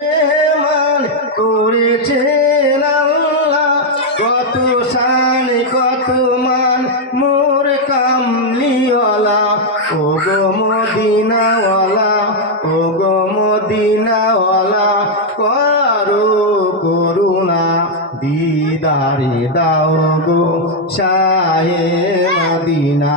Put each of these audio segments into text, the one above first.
মান করেছেন আল্লাহ। কত শান, কত মান, মোর কামলিওয়ালা। ও গো মদিনাওয়ালা ও গো মদিনাওয়ালা, করো করুণা দিদারে দাও গো শাহে মদিনা।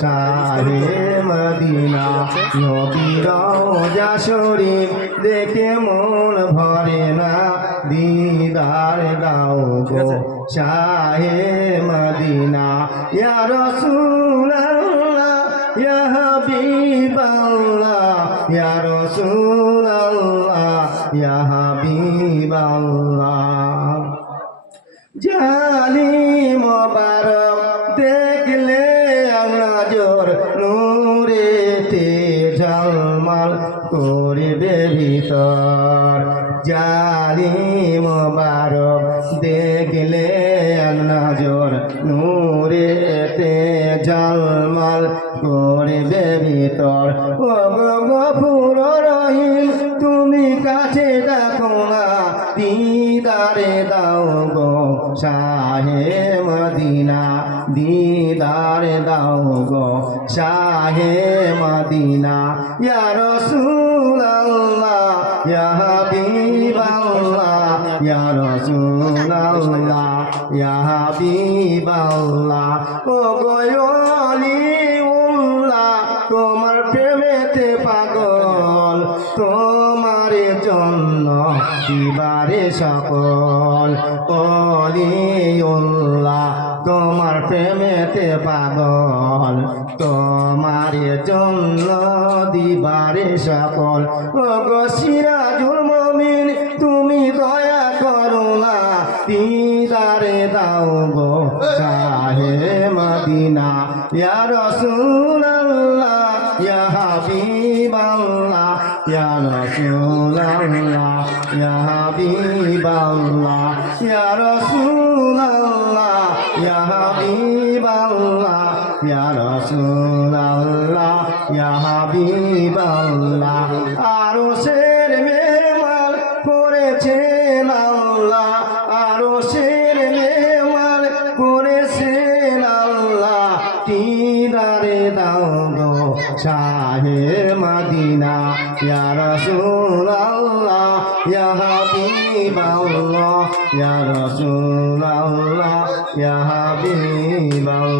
সারে মদিনা। নবীর শরীফ দেখে মন ভরে না। দিদার দাও গো শাহে মদিনা। ইয়া রাসূলুল্লাহ ইয়া হাবিবাল্লাহ ইয়া ইয়া হাবিবাল্লাহ। ঝলমল করবে ভিতর। জানি মোবারক দেখলে নজর নূরেতে ঝলমল করবে ভিতর। ও গফুর রহিম, তুমি কাছে দেখো না, দিদারে দাও গো শাহে মদিনা দিদারে দাও গো শাহে মদিনা। ইয়া রাসূলুল্লাহ, ইয়া হাবিবাল্লাহ, ইয়া ও গো অলিউল্লাহ, তোমার প্রেমেতে পাগল, তোমার জন্য দিবারে সকল তোমার প্রেমেতে পাগল, তোমার জন্য দিবারে সকল। ও গো সিরাজুল মমিন, তুমি দয়া করো না, দিদারে দাও গো শাহে মদিনা। ইয়া রাসূলুল্লাহ, ইয়া হাবিবাল্লাহ, ইয়া রাসূলুল্লাহ, ইয়া হাবিবাল্লাহ, ইয়া রাসূলুল্লাহ ইয়া হাবিবাল্লাহ, ইয়া রাসূলুল্লাহ, ইয়া আরও শের মেহমান করেছেন আল্লাহ আরও শের মেহমান করেছেন আল্লাহ। দিদারে দাও গো শাহে মদিনা, ইয়া রাসূলুল্লাহ, ইয়া হাবিবাল্লাহ, ইয়া রাসূলুল্লাহ। ইয়া হাবিবাল্লাহ